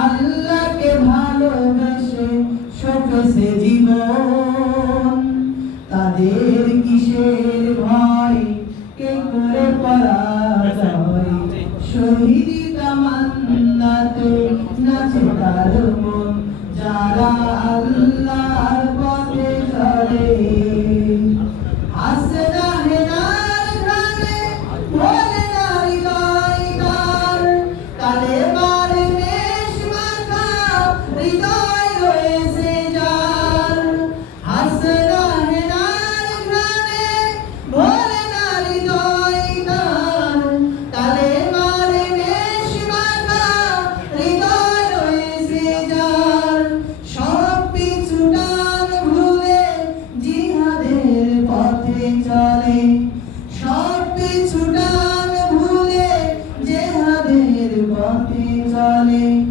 আল্লাহকে ভালোবেসে সফসে জীবন। তাদের কিসের ভয়? কে করে পরাজয় শহীদ তামান্নাতে নাচে তার মন। যারা running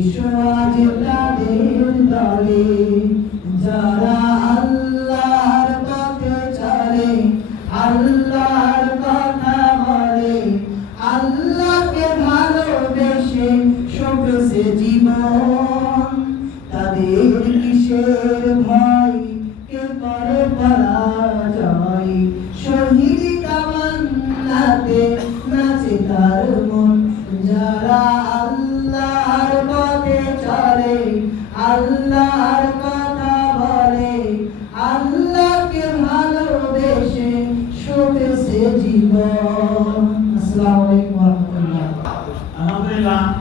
বিশ্বরাজ তাদের দলে যারা আল্লাহর পথে চলে, আল্লাহর জীবন। তাদের কিসের ভয়? কে করে পরাজয়? শহীদ তামান্নাতে নাচে তার মন, যারা আল্লাহর কথা বলে আল্লাহকে ভালোবেসে শুভেছে জীবন। আসসালামু আলাইকুম ওয়া রাহমাতুল্লাহ। আলহামদুলিল্লাহ।